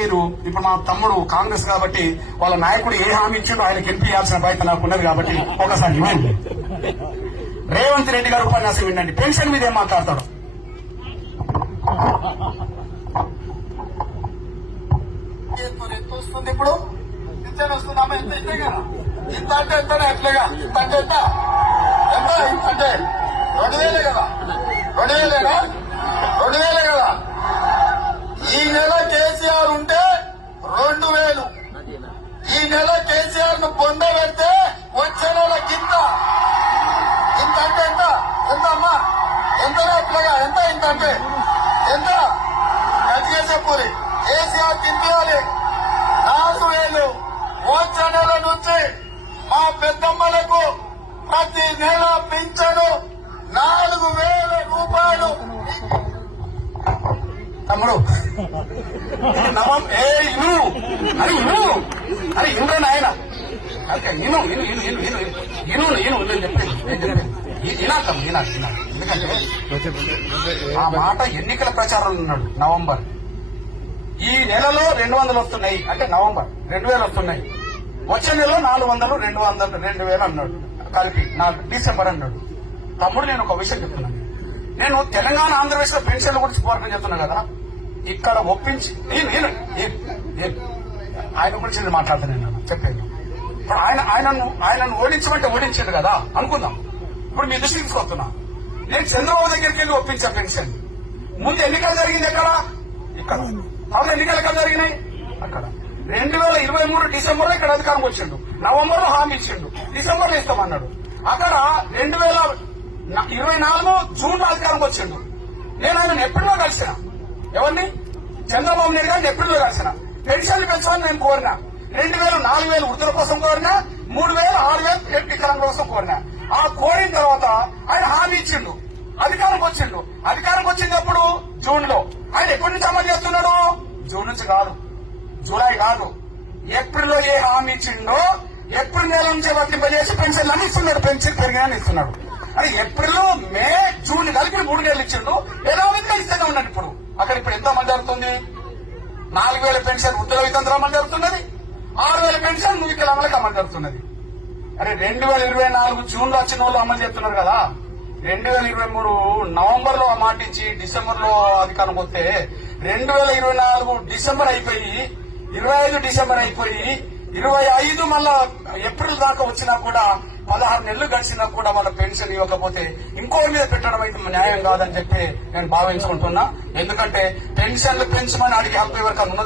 మీరు ఇప్పుడు మా తమ్ముడు కాంగ్రెస్ కాబట్టి వాళ్ళ నాయకుడు ఏ హామీ ఇచ్చిండో ఆయనకి గెలిపియాల్సిన బాధ్యత నాకు ఉన్నది కాబట్టి ఒకసారి వినండి. రేవంత్ రెడ్డి గారు ఉపన్యాసం వినండి. పెన్షన్ మీద ఏం మాట్లాడతాడు? ఎంత వస్తుంది ఇప్పుడు? పింఛన్ వస్తుందమ్మా, ఎంత ఇంతే కదా, ఇంత అంటే ఎంతనే ఎట్లేగా, ఇంత అంటే ఎంత ఎంత అంటే 2000 కదా, 2000 2000 కదా. ఈ నెల కేసీఆర్ ఉంటే 2000, ఈ నెల కేసీఆర్ ను పొందబెడితే వచ్చే నెల ఇంత ఇంత అంటే ఎంత ఎంత అమ్మా, ఎంతనే ఎట్లేగా, ఎంత ఇంత అంటే ఎంత గట్టిగా చెప్పురి. కేసీఆర్ తింపియాలి 4000 వచ్చే నెల నుంచి మా పెద్దమ్మలకు ప్రతి నెల పింఛను 4000 రూపాయలు. తమ్ముడు నవం ఇను అని ఇను అని ఇంద్ర నాయన ఇను ఇను ఇను ఇను ఇను ఇను ఇను నేను చెప్పేది ఇనాకం ఎందుకంటే ఆ మాట ఎన్నికల ప్రచారంలో ఉన్నాడు. నవంబర్ ఈ నెలలో 200 వస్తున్నాయి అంటే నవంబర్ 2000 వస్తున్నాయి. వచ్చే నెలలో 400 200 2000 అన్నాడు కలిపి డిసెంబర్ అన్నాడు. తమ్ముడు నేను ఒక విషయం చెప్తున్నాను. నేను తెలంగాణ ఆంధ్రప్రదేశ్ లో పెన్షన్ల గురించి పోరాటం చేస్తున్నా కదా, ఇక్కడ ఒప్పించి ఆయన గురించి నేను మాట్లాడుతున్నాను చెప్పేది. ఇప్పుడు ఆయనను ఓడించమంటే ఓడించాడు కదా అనుకుందాం. ఇప్పుడు మీ దృష్టికి తీసుకొస్తున్నా. నేను చంద్రబాబు దగ్గరికి వెళ్ళి ఒప్పించా పెన్షన్. ముందు ఎన్నికలు జరిగింది ఎక్కడ? ఇక్కడ. తర్వాత ఎన్నికలు ఎక్కడ జరిగినాయి? అక్కడ. 2023 డిసెంబర్ లో ఇక్కడ అధికారం వచ్చిండు. నవంబర్ లో హామీ ఇచ్చిండు, డిసెంబర్ లో ఇస్తామన్నాడు. అక్కడ 2024 జూన్ లో అధికారంకి వచ్చిండు. నేను ఆయన ఎప్రిల్లో కలిసిన. ఎవరిని? చంద్రబాబు నాయుడు గారిని ఎప్రిల్లో కలిసిన. పెన్షన్లు పెంచాలని నేను కోరినా. 2000 4000 వృద్ధుల కోసం కోరినా, 3000 6000 వికలాంగుల కోసం కోరినా. ఆ కోరిన తర్వాత ఆయన హామీ ఇచ్చిండు, అధికారంకి వచ్చిండు. అధికారంకి వచ్చింది ఎప్పుడు? జూన్ లో. ఆయన ఎప్పటి నుంచి అమలు చేస్తున్నాడు? జూన్ నుంచి కాదు, జూలై కాదు, ఏప్రిల్లో ఏ హామీ ఇచ్చిండో ఏప్రిల్ నెల నుంచి వర్తింపజేసి పెన్షన్లు అన్ని ఇస్తున్నాడు. పెన్షన్ పెరిగాయని ఇస్తున్నాడు. అది ఏప్రిల్ మే జూన్ కలిపి 3 నెలలు ఇచ్చిండు. ఎలా ఇస్తూనే ఉన్నాడు. ఇప్పుడు అక్కడ ఇప్పుడు ఎంత అమలు జరుగుతుంది? 4000 పెన్షన్ వృద్ధుల వితంత్రం అమలు జరుగుతున్నది, 6000 పెన్షన్ వికలాంగులకు అమలు జరుగుతున్నది. అరే 2024 జూన్ లో వచ్చిన వాళ్ళు అమలు చేస్తున్నారు కదా. 2023 నవంబర్ లో మాటించి డిసెంబర్ లో అధికారం వస్తే 2024 డిసెంబర్ అయిపోయి 25 డిసెంబర్ అయిపోయి 25 మళ్ళా ఏప్రిల్ దాకా వచ్చినా కూడా 16 నెలలు గడిచినా కూడా వాళ్ళ పెన్షన్ ఇవ్వకపోతే ఇంకోటి మీద పెట్టడం అయితే న్యాయం కాదని చెప్పి నేను భావించుకుంటున్నా. ఎందుకంటే పెన్షన్లు పెంచమని అడిగే హక్కు ఎవరికైనా ఉన్నది.